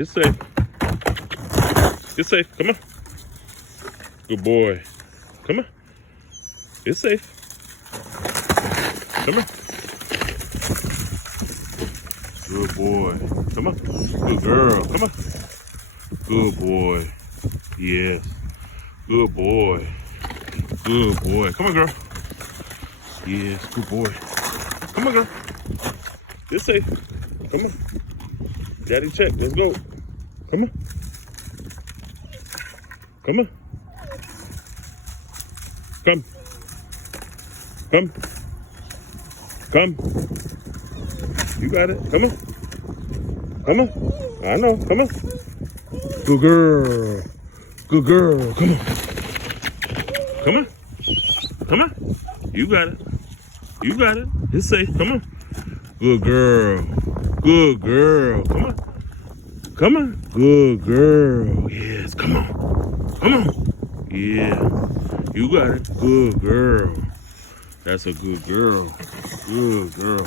It's safe. It's safe. Come on. Good boy. Come on. It's safe. Come on. Good boy. Come on. Good girl. Come on. Good boy. Yes. Good boy. Good boy. Come on, girl. Yes. Good boy. Come on, girl. It's safe. Come on. Daddy check. Let's go. Come on. Come on. Come. Come. Come. You got it. Come on. Come on. I know. Come on. Good girl. Good girl. Come on. Come on. Come on. You got it. You got it. It's safe. Come on. Good girl. Good girl. Come on. Come on. Good girl. Yes. Come on. Come on. Yeah. You got it. Good girl. That's a good girl. Good girl.